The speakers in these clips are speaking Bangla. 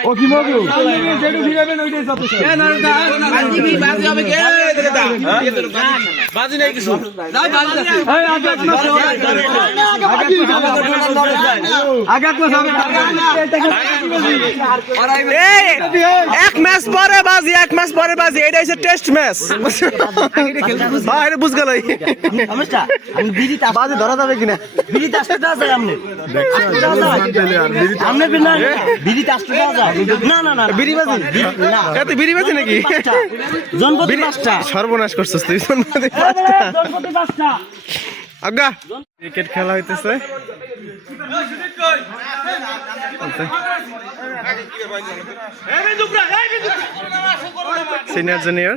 ও কি মগু যেটু ফিরাবেন ওইটাই যথেষ্ট এই, আগে এক ম্যাচ পরে বাজি এক ম্যাচ পরে বাজি এটা হচ্ছে টেস্ট ম্যাচ এটা বুঝ গেল। বাজি ধরা যাবে কিনা? বিড়ি তাস দেওয়া যায় আমনে আমনে বিনা বিড়ি তাস দেওয়া যায় না না না বিড়ি বাজি না এত বিড়ি বাজি নাকি? জনপতি পাঁচটা। সর্বনাশ করছিস তুই জন্মদিন পাঁচটা। জনপতি পাঁচটা। আজ্ঞা। ক্রিকেট খেলা হইতেছে। Senior junior.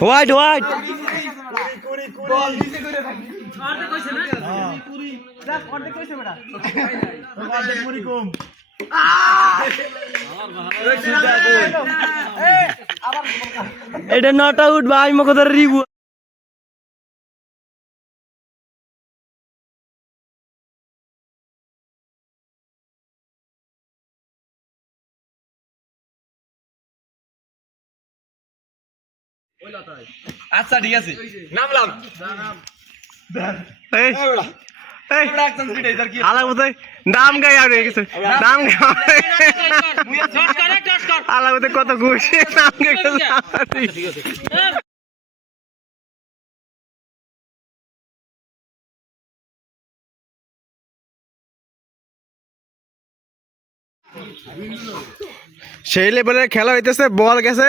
হোয়াইট হোয়াইট অর্ধেক এটা নট আউট ভাই মুখ ধরে রিগু এই এই আলাগ মতো নাম গাই আর কিছু নাম গাই আলাগ মতো কত খুশি নাম সেই লেভেলের খেলা হইতেছে বল গেছে।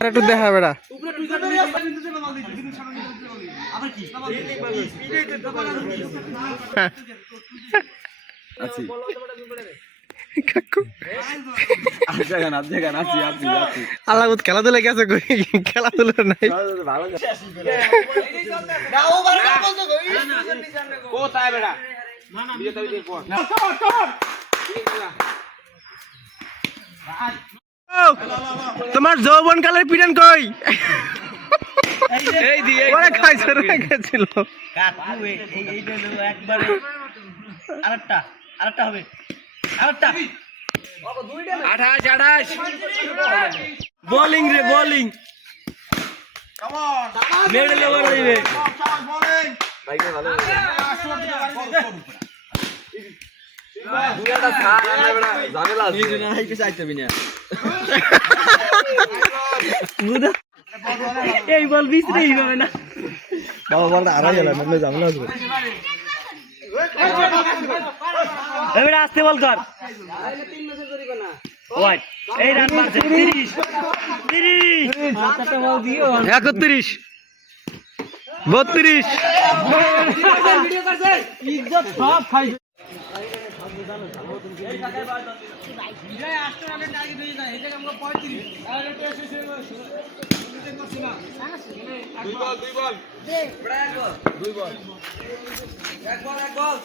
একটু দেখা বেড়া কাকু আল্লাহ খেলাধুলা গেছে কই খেলাধুলা নাই। ও, তোমার যৌবন কালের পিটান কই? পাইছে রেখেছিল কাকু এই- এই- এইটা আরেকটা আরেকটা হবে। আরেকটা। আঠাশ আঠাশ। বোলিং রে বোলিং মেডেল হইবে। এই বল বিছরে হবে না। বাবা বলটা আড়াই গেল ঝামেলা আসবে এবার আসতে বল কর এই রান মারছে। 30 30 একত্রিশ। বত্রিশ। তাই আউট লোক না বল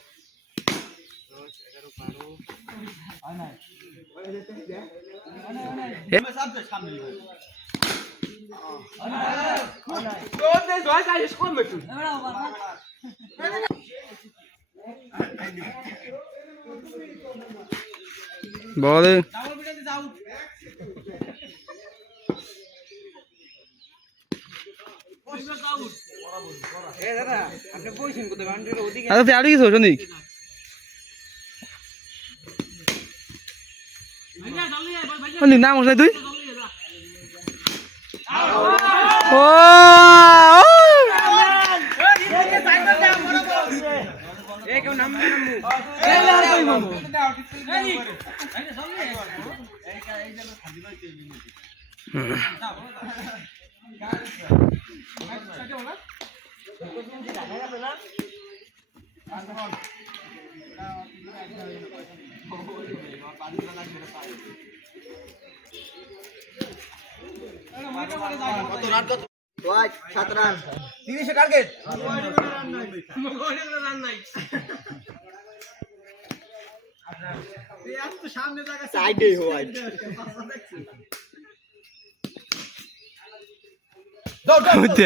আচ্ছা তুই আড়ি গেছো সন্দীপ সন্দীপ নাম কোথায় তুই ও কত রান কত সাত রান তিরিশে টার্গেট রান নাই সামনে জায়গা সাইডে হোয়াইট দৌড় দৌড়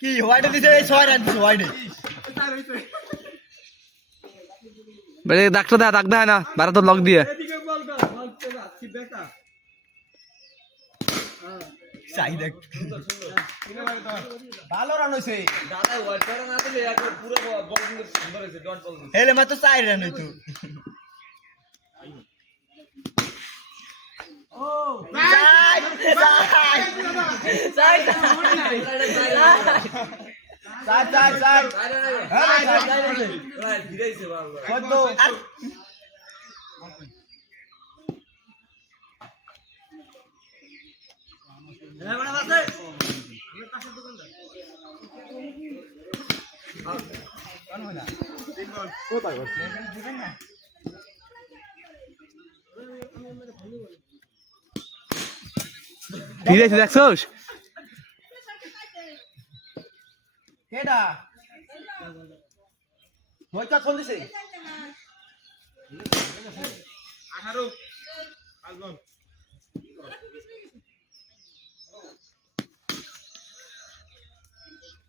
কি হোয়াইটে দিছে? এই ছয় রান দিছে হোয়াইটে বেড়ে ডাক্তার দেয় ডাক দেয় না বারা তো লক দিয়ে চাই দেখ। ভালো রান হইছে হেলে মাত্র চাই রান হইতো। কোথায় ভিজাইছ দেখছস? কেডা? মইটা ফোন দিছে। 18 আলবম।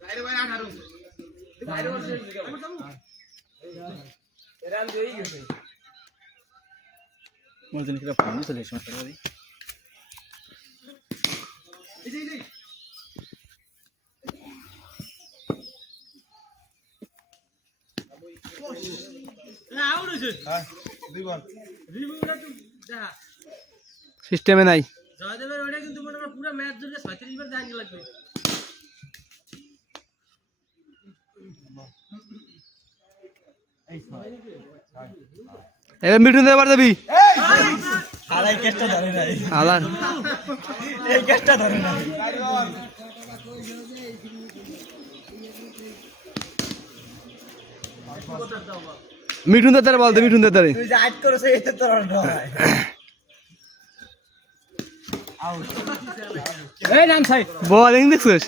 বাইরে ভাই 18 বাইরে বসে। এরান জয়ই গেছে। মজনকে ফোন দিছে লেশ মাস্টার ভাই সিস্টেমে নাই। জয়দেবের ওইটা কিন্তু মনে করো পুরো ম্যাচ জুড়ে 36 বার দেখা লাগবে মিঠুন দিয়ে পার যাবি আর এই কেসটা ধরে নাই। আলার এই কেসটা ধরে নাই। মিঠুন দে তারে বল দে মিঠুন দে তারে। তুই যে আইট করেছে এতে তোর আর ডর নাই। বল ইং দেখছিস?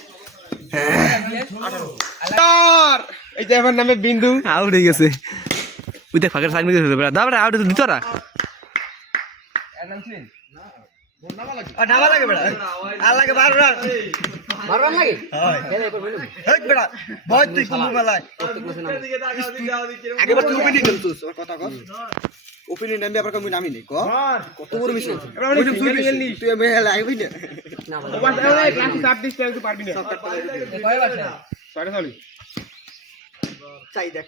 এই যে আমার নামে বিন্দু। আউট হয়ে গেছে। ওই দেখ ফাঁকের সাইড মিলে গেছে দাবড়া আউট দিত না ও ডাবা লাগে বেড়া আর লাগে বারবার মারবার লাগে হয় হেই বেড়া ভয় তুই কুমু মেলায় আগেবার তুই ওপেনিং খেলছিস ওর কথা কর ওপেনিং নামবে আবার কমি নামি নেই কত বড় তুই আমি আইবি না চাই দেখ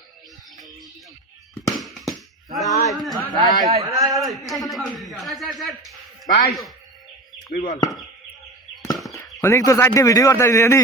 অনেক তো চারটে ভিডিও করতে অনেক।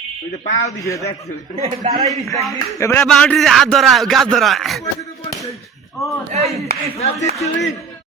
এবারে বাউন্ডারি হাত ধরা গাছ ধরা।